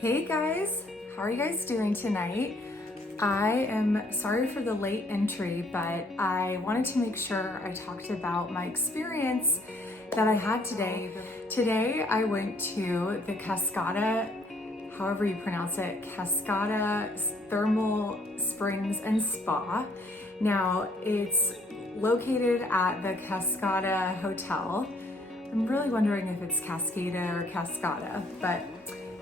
Hey guys, how are you guys doing tonight? I am sorry for the late entry, but I wanted to make sure I talked about my experience that I had today. Today I went to the Cascada, however you pronounce it, Cascada Thermal Springs and Spa. Now it's located at the Cascada Hotel. I'm really wondering if it's Cascada or Cascada, but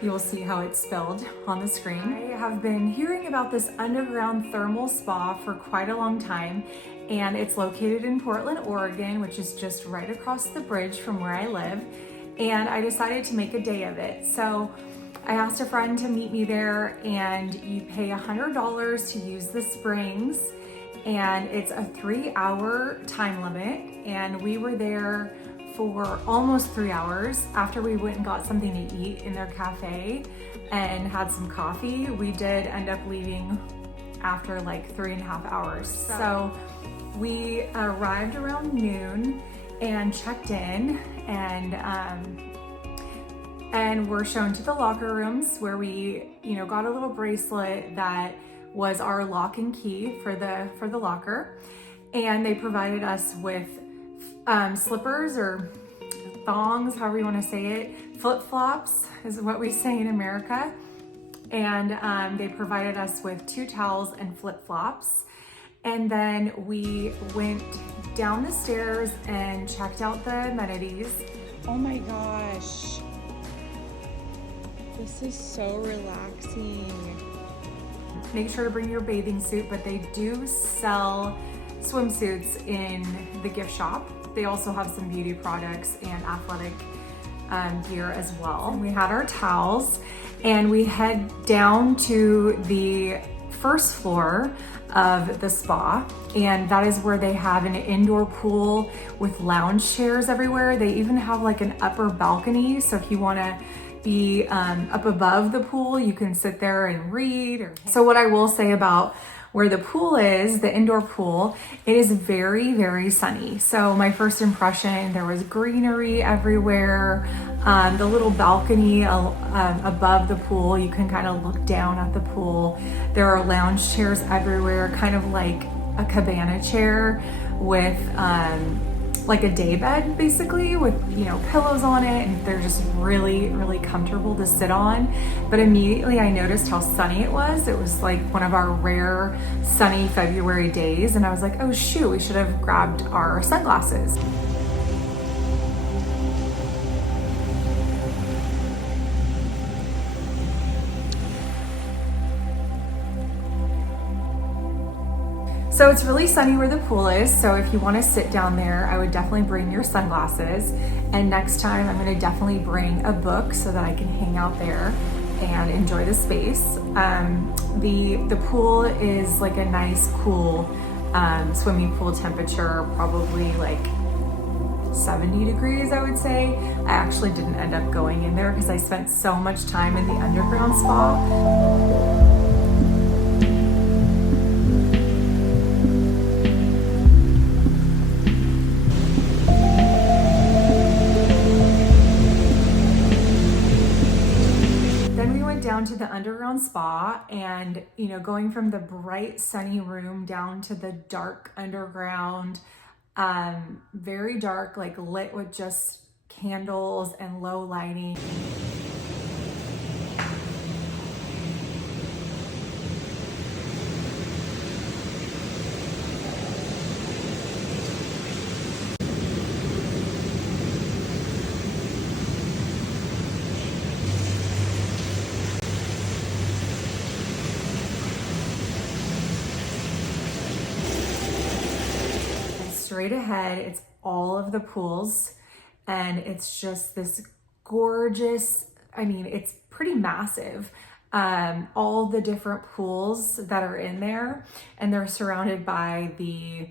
you'll see how it's spelled on the screen. I have been hearing about this underground thermal spa for quite a long time, and it's located in Portland, Oregon, which is just right across the bridge from where I live. And I decided to make a day of it. So I asked a friend to meet me there, and you pay $100 to use the springs, and it's a 3-hour time limit. And we were there for almost 3 hours. After we went and got something to eat in their cafe and had some coffee, we did end up leaving after like 3.5 hours. So we arrived around noon and checked in, and were shown to the locker rooms where we, got a little bracelet that was our lock and key for the locker. And they provided us with slippers or thongs, however you want to say it. Flip-flops is what we say in America. And they provided us with 2 towels and flip-flops. And then we went down the stairs and checked out the amenities. Oh my gosh. This is so relaxing. Make sure to bring your bathing suit, but they do sell swimsuits in the gift shop. They also have some beauty products and athletic gear as well. And we had our towels, and we head down to the first floor of the spa, and that is where they have an indoor pool with lounge chairs everywhere. They even have like an upper balcony, so if you want to be up above the pool, you can sit there and read. So what I will say about where the pool is, the indoor pool, it is very, very sunny. So my first impression, there was greenery everywhere. The little balcony above the pool, you can kind of look down at the pool. There are lounge chairs everywhere, kind of like a cabana chair with like a day bed basically, with pillows on it, and they're just really, really comfortable to sit on. But immediately I noticed how sunny it was. It was like one of our rare sunny February days, and I was like, oh shoot, we should have grabbed our sunglasses. So it's really sunny where the pool is, so if you want to sit down there, I would definitely bring your sunglasses. And next time I'm going to definitely bring a book so that I can hang out there and enjoy the space. The pool is like a nice, cool swimming pool temperature, probably like 70 degrees, I would say. I actually didn't end up going in there because I spent so much time in the underground spa. Down to the underground spa, and going from the bright sunny room down to the dark underground, very dark, like lit with just candles and low lighting. Straight ahead, it's all of the pools, and it's just this gorgeous, it's pretty massive. All the different pools that are in there, and they're surrounded by the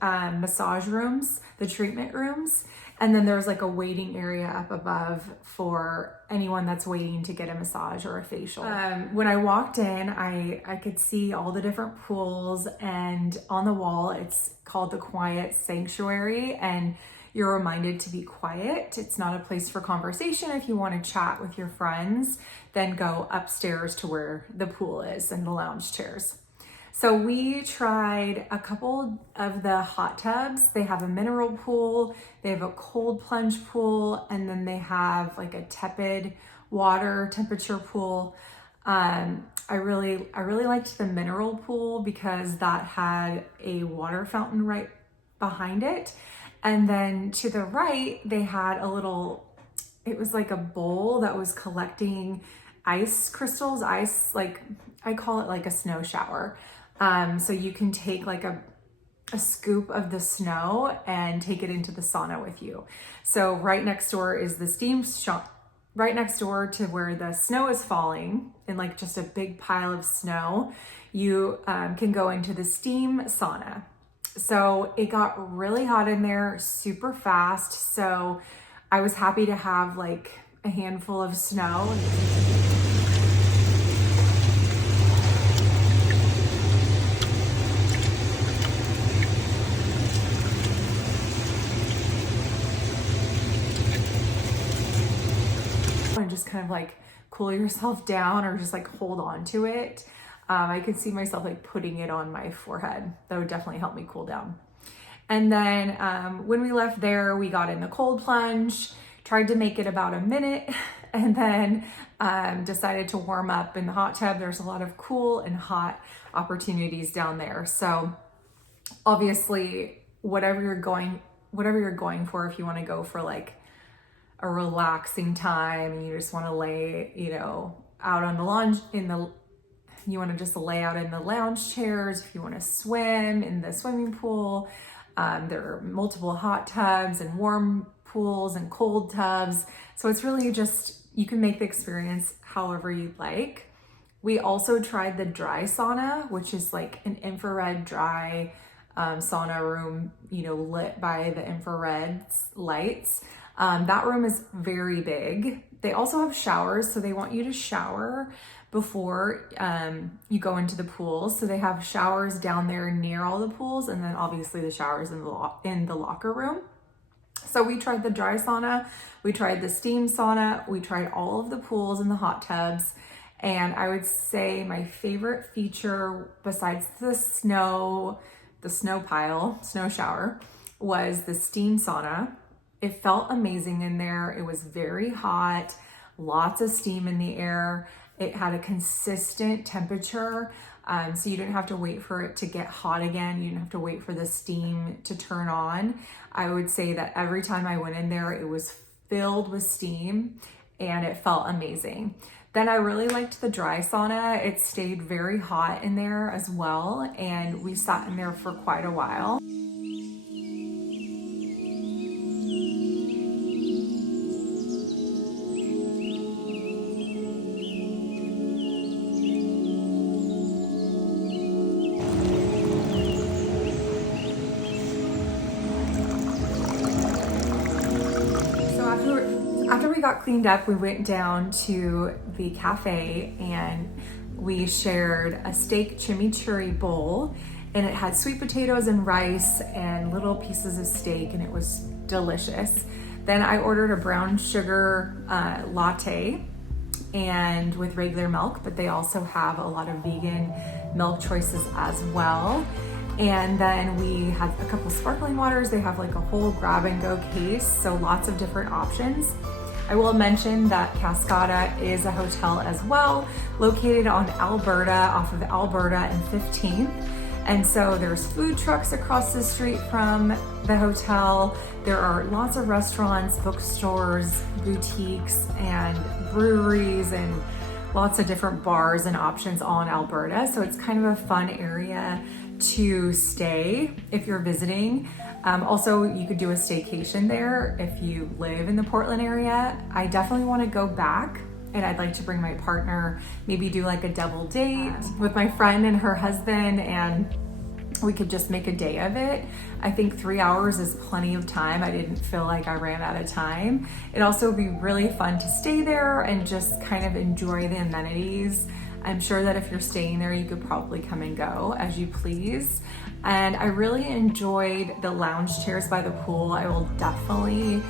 massage rooms, the treatment rooms. And then there's like a waiting area up above for anyone that's waiting to get a massage or a facial. When I walked in, I could see all the different pools, and on the wall, it's called the Quiet Sanctuary. And you're reminded to be quiet. It's not a place for conversation. If you want to chat with your friends, then go upstairs to where the pool is and the lounge chairs. So we tried a couple of the hot tubs. They have a mineral pool, they have a cold plunge pool, and then they have like a tepid water temperature pool. I really liked the mineral pool because that had a water fountain right behind it. And then to the right, they had it was like a bowl that was collecting ice crystals, like I call it like a snow shower. So you can take like a scoop of the snow and take it into the sauna with you. So right next door is the steam shop. Right next door to where the snow is falling in like just a big pile of snow, you can go into the steam sauna. So it got really hot in there super fast. So I was happy to have like a handful of snow. And just kind of like cool yourself down or just like hold on to it. I could see myself like putting it on my forehead. That would definitely help me cool down. And then when we left there, we got in the cold plunge, tried to make it about a minute, and then decided to warm up in the hot tub. There's a lot of cool and hot opportunities down there. So obviously, whatever you're going for, if you want to go for like a relaxing time and you just want to lay, out on the lounge you want to just lay out in the lounge chairs. If you want to swim in the swimming pool, there are multiple hot tubs and warm pools and cold tubs. So it's really just, you can make the experience however you'd like. We also tried the dry sauna, which is like an infrared dry sauna room, lit by the infrared lights. That room is very big. They also have showers, so they want you to shower before you go into the pool. So they have showers down there near all the pools, and then obviously the showers in the locker room. So we tried the dry sauna, we tried the steam sauna, we tried all of the pools and the hot tubs. And I would say my favorite feature besides the snow shower, was the steam sauna. It felt amazing in there. It was very hot, lots of steam in the air. It had a consistent temperature, so you didn't have to wait for it to get hot again. You didn't have to wait for the steam to turn on. I would say that every time I went in there, it was filled with steam and it felt amazing. Then I really liked the dry sauna. It stayed very hot in there as well, and we sat in there for quite a while. After we got cleaned up, we went down to the cafe and we shared a steak chimichurri bowl, and it had sweet potatoes and rice and little pieces of steak, and it was delicious. Then I ordered a brown sugar latte and with regular milk, but they also have a lot of vegan milk choices as well. And then we had a couple sparkling waters. They have like a whole grab and go case, so lots of different options. I will mention that Cascada is a hotel as well, located on Alberta, off of Alberta and 15th. And so there's food trucks across the street from the hotel. There are lots of restaurants, bookstores, boutiques, and breweries, and lots of different bars and options all in Alberta. So it's kind of a fun area to stay if you're visiting. Also, you could do a staycation there if you live in the Portland area. I definitely want to go back, and I'd like to bring my partner, maybe do like a double date with my friend and her husband, and we could just make a day of it. I think 3 hours is plenty of time. I didn't feel like I ran out of time. It'd also be really fun to stay there and just kind of enjoy the amenities. I'm sure that if you're staying there, you could probably come and go as you please. And I really enjoyed the lounge chairs by the pool. I will definitely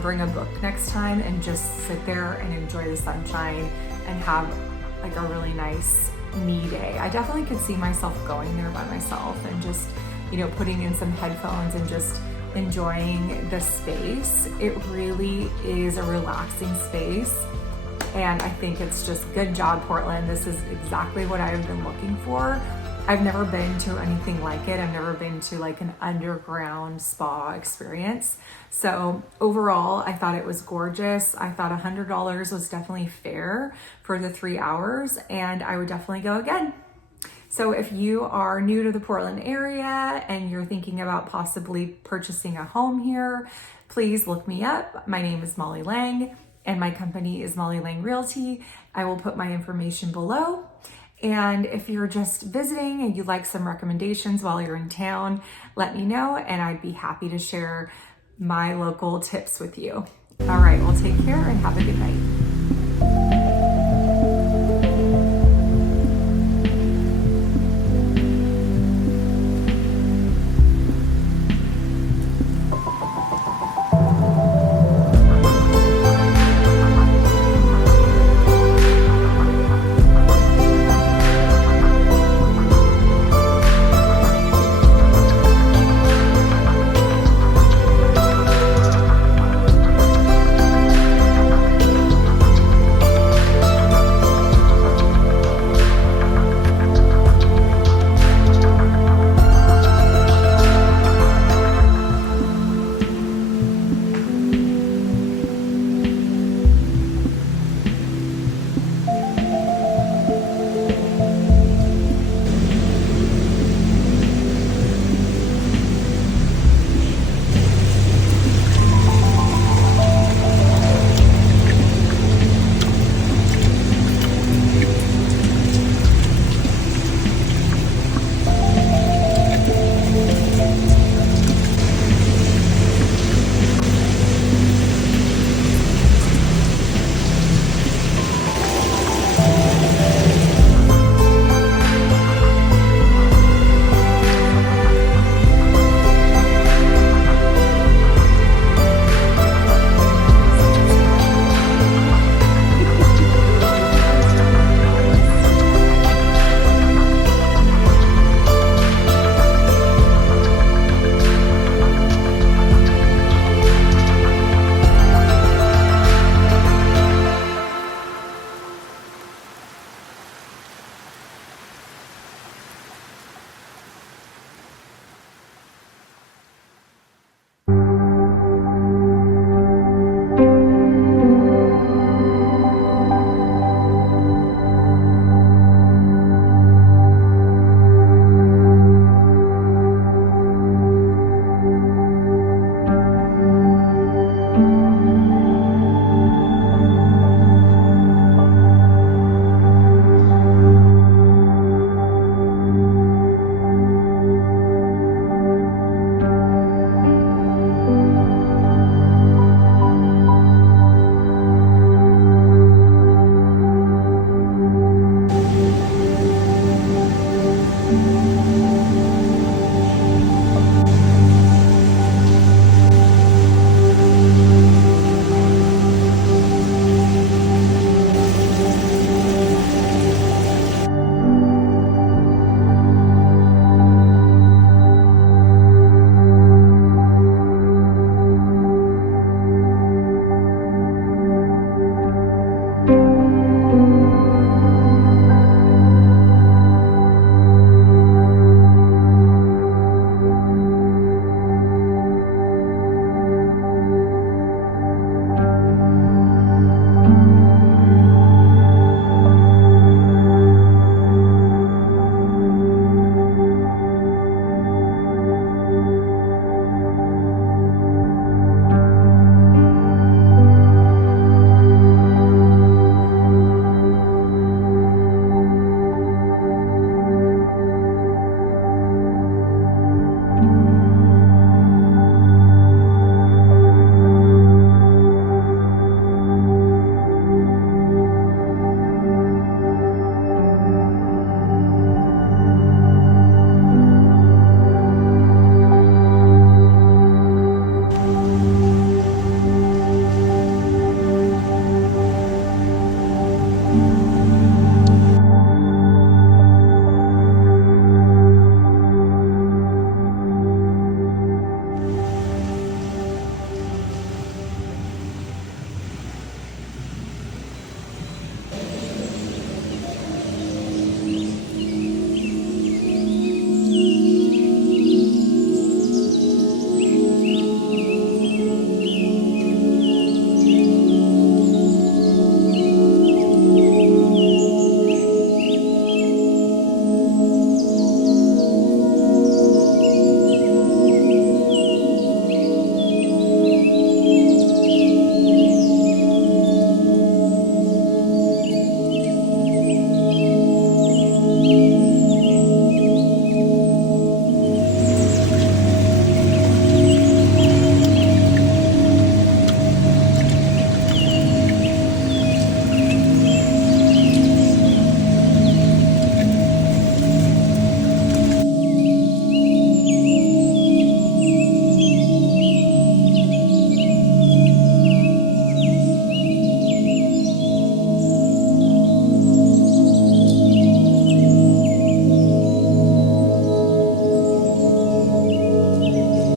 bring a book next time and just sit there and enjoy the sunshine and have like a really nice me day. I definitely could see myself going there by myself and just, you know, putting in some headphones and just enjoying the space. It really is a relaxing space. And I think it's just good job, Portland. This is exactly what I've been looking for. I've never been to anything like it. I've never been to like an underground spa experience. So overall, I thought it was gorgeous. I thought $100 was definitely fair for the 3 hours, and I would definitely go again. So if you are new to the Portland area and you're thinking about possibly purchasing a home here, please look me up. My name is Molly Lang and my company is Molly Lang Realty. I will put my information below. And if you're just visiting and you'd like some recommendations while you're in town, let me know and I'd be happy to share my local tips with you. All right, well, take care and have a good night.